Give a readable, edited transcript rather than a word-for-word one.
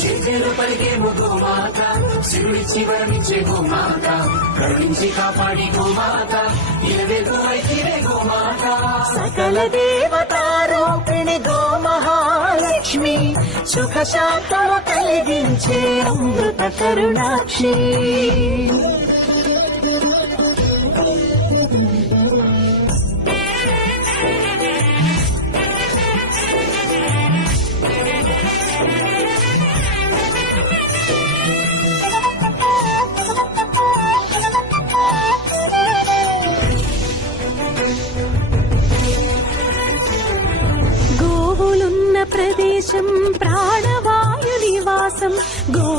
చేజేలు పలికేమో గోమాత, శివుడిచ్చి వరమిచ్చే గోమాత, కరుణించి కాపాడి గోమాత, ఇలవేగు వైఖిరే గోమాత. సకల దేవతారూపిణి గోమహాలక్ష్మి, సుఖ శాంతము కలిగించే అమృత కరుణాక్షి. గోవులున్న ప్రదేశం ప్రాణవాయు నివాసం, గో